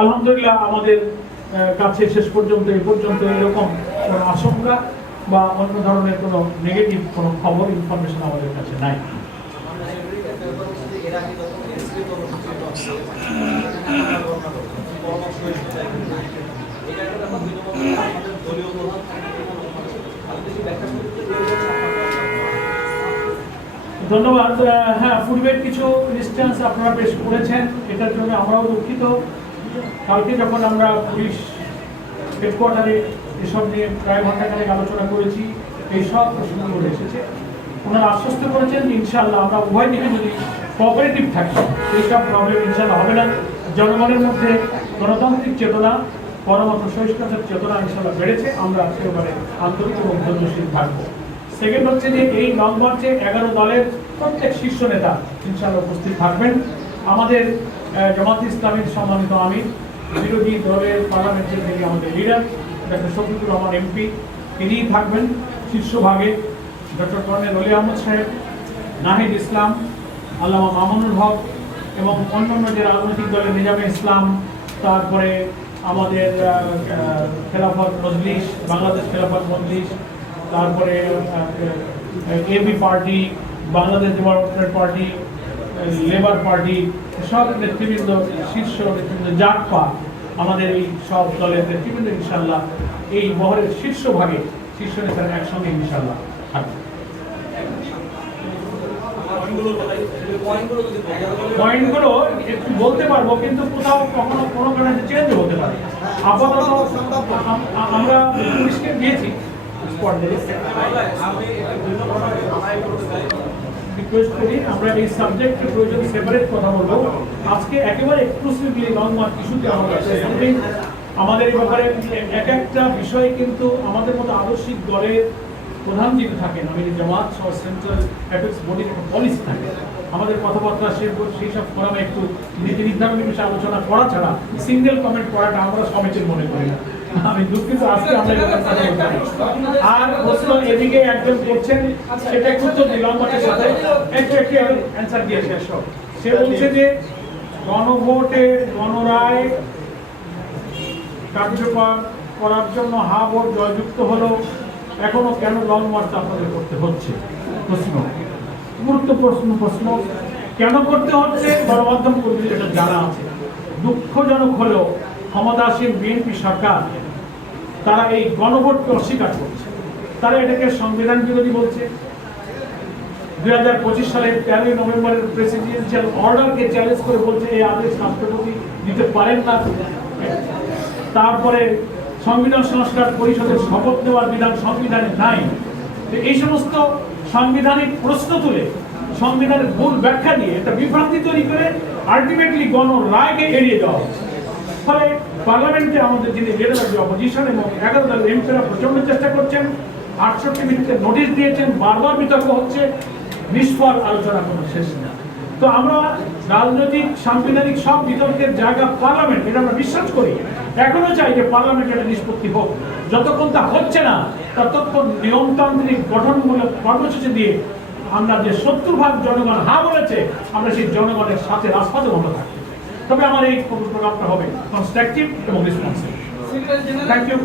আলহামদুলিল্লাহ আমাদের কাছে শেষ পর্যন্ত এরকম কোনো আশঙ্কা বা অন্য ধরনের কোনো নেগেটিভ কোনো খবর ইনফরমেশন আমাদের কাছে নাই। ধন্যবাদ। হ্যাঁ, পূর্বের কিছু ইনস্ট্যান্স আপনারা পেশ করেছেন, এটার জন্য আমরাও দুঃখিত। কালকে যখন আমরা পুলিশ হেডকোয়ার্টারে এসব নিয়ে প্রায় ঘন্টাখানেক আলোচনা করেছি, এইসব প্রশ্নগুলো এসেছে। ওনারা আশ্বস্ত করেছেন যে ইনশাআল্লাহ আমরা উভয় দিকে যদি কোঅপারেটিভ থাকি এইসব প্রবলেম ইনশাআল্লাহ হবে না। জনগণের মধ্যে গণতান্ত্রিক চেতনা, পরমাত্ম সহিষ্ণুতার চেতনা ইনশাআল্লাহ বেড়েছে। আমরা একেবারে আন্তরিক এবং ধৈর্যশীল থাকবো। সেকেন্ড হচ্ছে যে এই লং মার্চে 11 দলের প্রত্যেক শীর্ষ নেতা ইনশাআল্লাহ উপস্থিত থাকবেন। আমাদের জামাত ইসলামীর সম্মানিত আমির, বিরোধী দলের পার্লামেন্টের যিনি আমাদের leader doctor Shafiqur Rahman MP, তিনিই থাকবেন শীর্ষভাগে। ডক্টর কর্নেল অলি আহমদ সাহেব, নাহিদ ইসলাম, আল্লামা মামুনুল হক এবং অন্যান্য যে রাজনৈতিক দলের নিজামে ইসলাম, তারপরে আমাদের খেলাফত মজলিস, বাংলাদেশ খেলাফত মজলিস, তারপরে AB party, Bangladesh development party, labour party, সব নেতৃবৃন্দ, শীর্ষ নেতৃবৃন্দ, জাকপা, আমাদের এই সব দলের নেতৃবৃন্দ ইনশাআল্লাহ এই বহরের শীর্ষভাগে শীর্ষ নেতারা একসঙ্গে ইনশাআল্লাহ থাকবে। পয়েন্টগুলো একটু বলতে পারবো, কিন্তু কোথাও কখনো কোনো কারণে চেঞ্জ হতে পারে। আপাতত আমরা পুলিশকে দিয়েছি রিকোয়েস্ট করি, আমরা এই সাবজেক্টে প্রয়োজন সেপারেট কথা বলবো। আজকে একেবারে এক্সক্লুসিভলি লং মার্চ ইস্যুতে আমাদের এই ব্যাপারে এক একটা বিষয় কিন্তু আমাদের মতো আদর্শিক দলের প্রধান যিনি থাকেন, আমি জামাত সহ সেন্ট্রাল অ্যাফেয়ার্স বডির একটা পলিসি থাকে। আমাদের কথাবার্তা সেই সব ফোরামে একটু নীতি নির্ধারণের বিষয়ে আলোচনা করা ছাড়া সিঙ্গেল কমেন্ট করাটা আমরা সমীচীন মনে করি না। আমি দুঃখিত, আজকে আমরা আর প্রশ্ন এদিকে একজন করছেন, সেটা একটু উত্তর দিলাম মাঠের সাথে একটু অ্যান্সার দিয়েছে। সে বলছে যে গণভোটে গণরায় কার্যকর করার জন্য হা ভোট জয়যুক্ত হলো, এখনো কেন লং মার্চ আপনাদের করতে হচ্ছে? প্রশ্ন, গুরুত্বপূর্ণ প্রশ্ন। কেন করতে হচ্ছে গণমাধ্যম কর্মীদের এটা জানা আছে। দুঃখজনক হলেও ক্ষমতাসীন বিএনপি সরকার তারা এই গণভোটকে অস্বীকার করছে। তারা এটাকে সংবিধান বিরোধী বলছে। 2025 সালের 13 নভেম্বরের প্রেসিডেন্সিয়াল অর্ডারকে চ্যালেঞ্জ করে বলছে এই আদেশ রাষ্ট্রপতি দিতে পারেন না। তারপরে সংবিধান সংস্কার পরিষদের শপথ নেওয়ার বিধান সংবিধানে নাই। এই সমস্ত সাংবিধানিক প্রশ্ন তুলে সংবিধানের ভুল ব্যাখ্যা দিয়ে একটা বিভ্রান্তি তৈরি করে আলটিমেটলি গণরায়কে এড়িয়ে দেওয়া হচ্ছে। ফলে পার্লামেন্টে আমাদের যিনি লিডার অফ দি অপোজিশন এবং 11 দলের এমপিরা প্রচন্ড চেষ্টা করছেন, 68 মিনিটে নোটিশ দিয়েছেন, বারবার বিতর্ক হচ্ছে, নিষ্ফল, আলোচনা কোনো শেষ না। তো আমরা রাজনৈতিক সাংবিধানিক সব বিতর্কের জায়গা পার্লামেন্ট, এটা আমরা বিশ্বাস করি। এখনো চাই যে পার্লামেন্ট একটা নিষ্পত্তি হোক। যতক্ষণ তা হচ্ছে না ততক্ষণ নিয়মতান্ত্রিক গঠনমূলক কর্মসূচি দিয়ে আমরা যে 70% জনগণ হা বলেছে, আমরা সেই জনগণের সাথে রাজপথে বন্ধ থাকতে। তবে আমার এই প্রোগ্রামটা হবে কনস্ট্রাকটিভ এবং রেসপন্সিভ। Thank you.